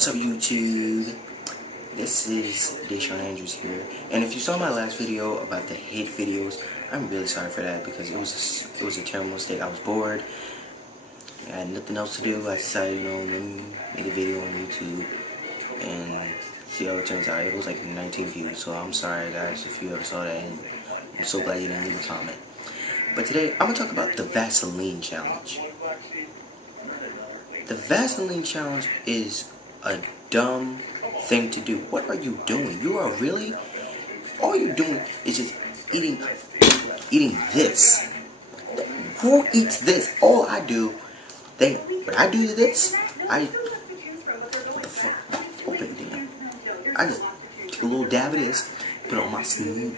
What's up, YouTube? This is Deshaun Andrews here, and if you saw my last video about the hate videos, I'm really sorry for that because it was a terrible mistake. I was bored, I had nothing else to do. I decided, let me make a video on YouTube and see how it turns out. It was like 19 views, so I'm sorry guys if you ever saw that, and I'm so glad you didn't leave a comment. But today, I'm gonna talk about the Vaseline challenge. The Vaseline challenge is a dumb thing to do. What are you doing? You are really, all you're doing is just eating this. Who eats this? All I do, when I do this, what the fuck? Open damn. I just take a little dab of this, put it on my skin,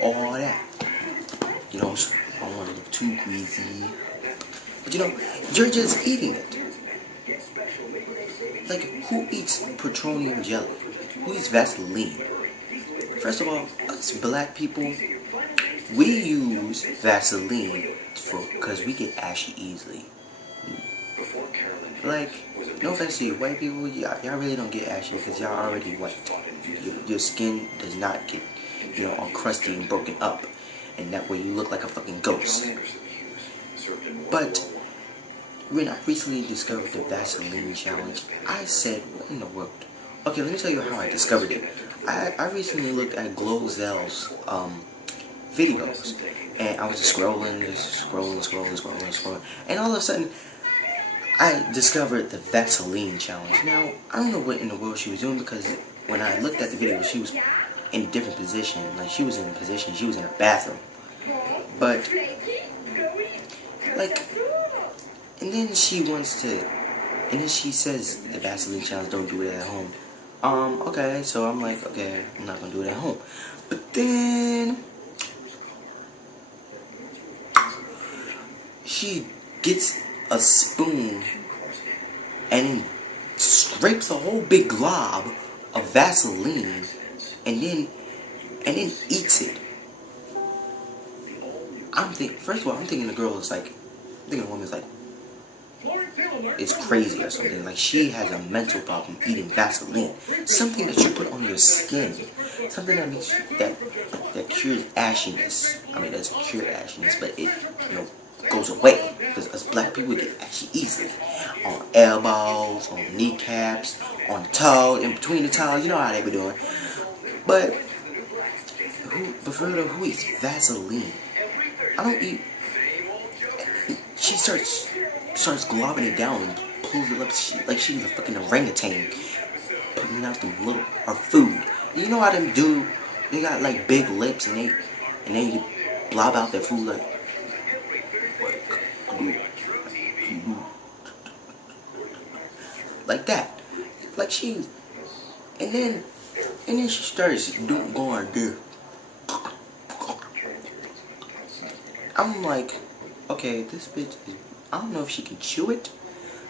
all that. I don't want to look too greasy. But you're just eating it. Like, who eats petroleum jelly? Who eats Vaseline? First of all, us black people, we use Vaseline because we get ashy easily. Like, no offense to you white people, y'all really don't get ashy because y'all already white. Your skin does not get, all crusty and broken up. And that way you look like a fucking ghost. But when I recently discovered the Vaseline challenge, I said, what in the world? Okay, let me tell you how I discovered it. I recently looked at Glowzel's videos, and I was just scrolling, and all of a sudden, I discovered the Vaseline challenge. Now, I don't know what in the world she was doing, because when I looked at the video, she was in a different position. Like, she was in a bathroom. But, like, and then she says the Vaseline challenge, don't do it at home. Okay, so I'm like, okay, I'm not gonna do it at home. But then she gets a spoon and then scrapes a whole big glob of Vaseline and then eats it. First of all, I'm thinking the girl is like, the woman's like, it's crazy or something. Like, she has a mental problem eating Vaseline, something that you put on your skin, something that makes that cures ashiness. I mean, doesn't cure ashiness, but it goes away, because us black people get ashy easily on elbows, on kneecaps, on the toe, in between the toes. You know how they be doing. But who eats Vaseline? I don't eat. She starts globbing it down and pulls it up like she's a fucking orangutan, putting out her food. You know how them do? They got like big lips and they blob out their food like that. Like she, and then she starts going like this. I'm like, okay, this bitch is, I don't know if she can chew it,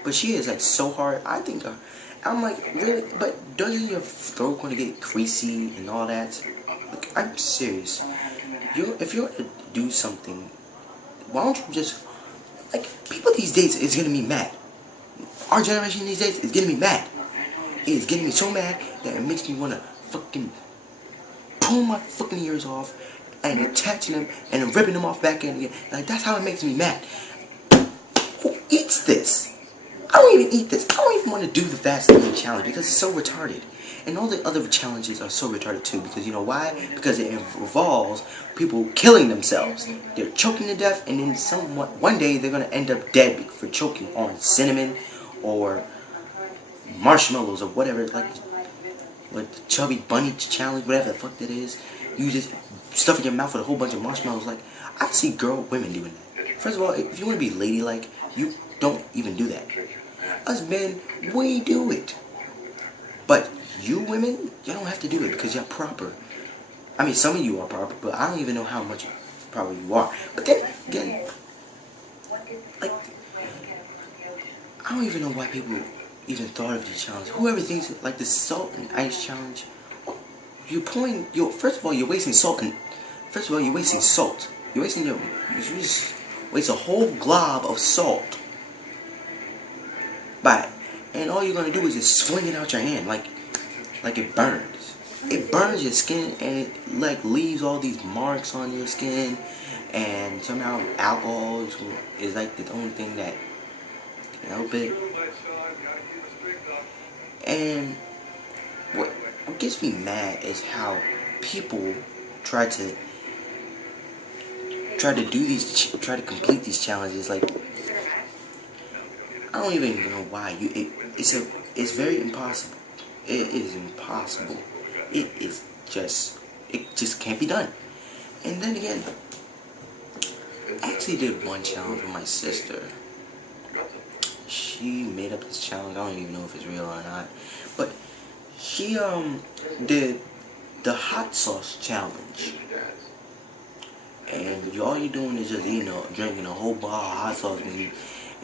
but she is like so hard. I'm like, really? But doesn't your throat going to get greasy and all that? Like, I'm serious. If you're to do something, why don't you just, like, people these days is going to be mad. Our generation these days is getting me mad. It is getting me so mad that it makes me want to fucking pull my fucking ears off and attaching them and then ripping them off back in again. Like, that's how it makes me mad. Who eats this? I don't even eat this. I don't even want to do the Vaseline challenge because it's so retarded. And all the other challenges are so retarded too, because you know why? Because it involves people killing themselves. They're choking to death, and then one day they're going to end up dead for choking on cinnamon or marshmallows or whatever, like the chubby bunny challenge, whatever the fuck that is. You just stuff in your mouth with a whole bunch of marshmallows. Like, I see women doing that. First of all, if you want to be ladylike, you don't even do that. Us men, we do it. But you women, you don't have to do it because you're proper. I mean, some of you are proper, but I don't even know how much proper you are. But then again, like, I don't even know why people even thought of these challenges. Whoever thinks it, like the salt and ice challenge, first of all, you're wasting salt, and you're wasting you just waste a whole glob of salt. And all you're gonna do is just swing it out your hand like it burns. It burns your skin, and it like leaves all these marks on your skin, and somehow alcohol is like the only thing that can help it. And what gets me mad is how people try to complete these challenges. Like, I don't even know why. It's very impossible. It is impossible. It just can't be done. And then again, I actually did one challenge with my sister. She made up this challenge. I don't even know if it's real or not. But she did the hot sauce challenge. And all you're doing is just drinking a whole bottle of hot sauce, and you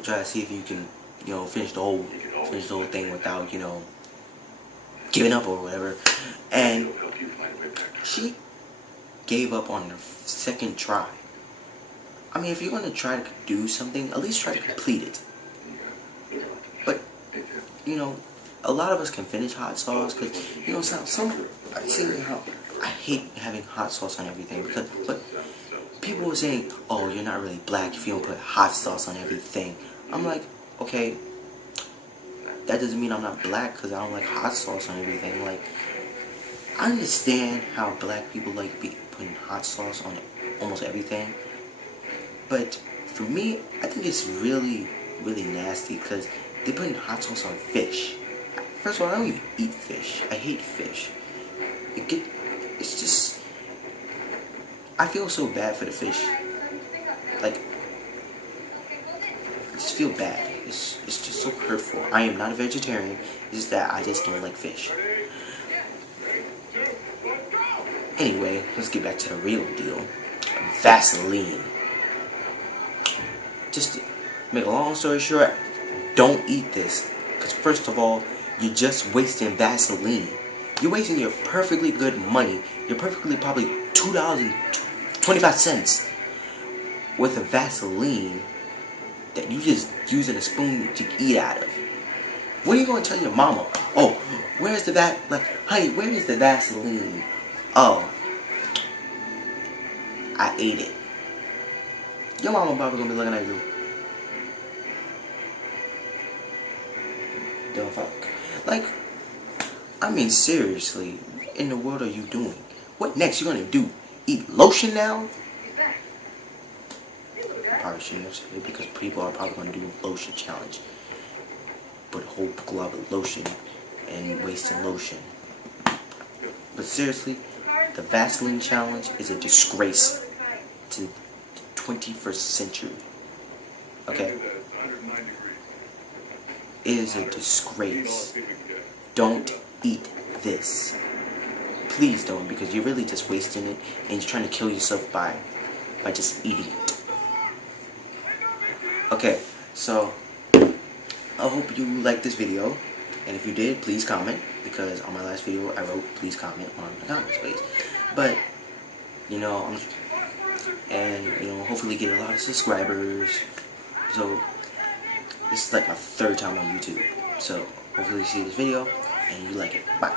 try to see if you can, finish the whole thing without, giving up or whatever. And she gave up on the second try. I mean, if you're gonna try to do something, at least try to complete it. But a lot of us can finish hot sauce because I see how I hate having hot sauce on everything but people were saying, oh, you're not really black if you don't put hot sauce on everything. I'm like, okay, that doesn't mean I'm not black because I don't like hot sauce on everything. Like, I understand how black people like putting hot sauce on almost everything, but for me, I think it's really, really nasty because they're putting hot sauce on fish. First of all, I don't even eat fish. I hate fish. It's just, I feel so bad for the fish. Like, I just feel bad. It's just so hurtful. I am not a vegetarian. It's just that I just don't like fish. Anyway, let's get back to the real deal. Vaseline. Just to make a long story short, don't eat this. Because first of all, you're just wasting Vaseline. You're wasting your perfectly good money. You're perfectly probably $2.25 worth of Vaseline that you just using a spoon to eat out of. What are you going to tell your mama? Oh, where's the honey, where is the Vaseline? Oh, I ate it. Your mama probably going to be looking at you. The fuck? Like, I mean, seriously, what in the world are you doing? What next? You're gonna do? Eat lotion now? Probably shouldn't have said it because people are probably gonna do a lotion challenge. Put a whole glob of lotion and wasting lotion. But seriously, the Vaseline challenge is a disgrace to the 21st century. Okay? It is a disgrace. Don't eat this. Please don't, because you're really just wasting it and you're trying to kill yourself by just eating it. Okay, so I hope you liked this video, and if you did, please comment, because on my last video I wrote please comment on the comment space. But hopefully get a lot of subscribers. So this is like my third time on YouTube, so hopefully you see this video and you like it. Bye.